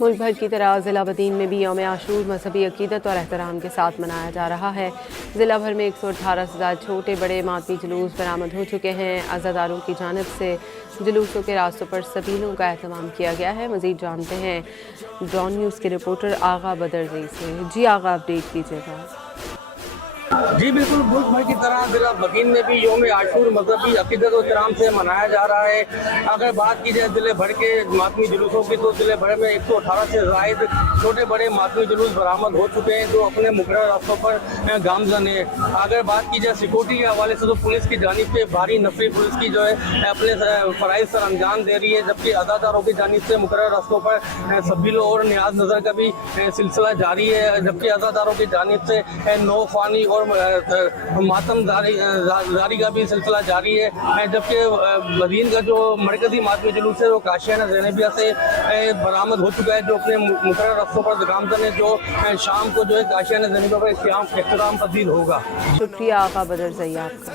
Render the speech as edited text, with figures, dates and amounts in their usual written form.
ملک بھر کی طرح ضلع بدین میں بھی یوم عاشور مذہبی عقیدت اور احترام کے ساتھ منایا جا رہا ہے۔ ضلع بھر میں 118 سے زائد چھوٹے بڑے ماتمی جلوس برآمد ہو چکے ہیں۔ عزاداروں کی جانب سے جلوسوں کے راستوں پر سبیلوں کا اہتمام کیا گیا ہے۔ مزید جانتے ہیں ڈان نیوز کے رپورٹر آغا بدرزئی سے۔ جی آغا، اپڈیٹ کیجیے گا۔ جی بالکل، ملک بھر کی طرح ضلع بدین میں بھی یوم عاشور مذہبی عقیدت و احترام سے منایا جا رہا ہے۔ اگر بات کی جائے ضلع بھر کے ماتمی جلوسوں کی تو ضلع بھر میں 118 سے زائد چھوٹے بڑے ماتمی جلوس برآمد ہو چکے ہیں جو اپنے مقررہ راستوں پر گامزن ہیں۔ اگر بات کی جائے سیکورٹی کے حوالے سے تو پولیس کی جانب سے بھاری نفری پولیس کی جو ہے اپنے فرائض سر انجام دے رہی ہے، جبکہ عزاداروں کی جانب سے مقررہ راستوں پر سبیلوں اور نیاز نظر کا بھی سلسلہ جاری ہے، جبکہ عزاداروں کی جانب سے نو خوانی اور ماتم زاری کا بھی سلسلہ جاری ہے، جبکہ بدین کا جو مرکزی ماتمی جلوس ہے وہ کاشیانہ زینبیہ سے برآمد ہو چکا ہے جو اپنے مقررہ رستوں پر گامزن ہے، جو شام کو جو ہے کاشیانہ زینبیہ پر اختتام پذیر ہوگا۔ شکریہ آغا بدرزئی آپ کا۔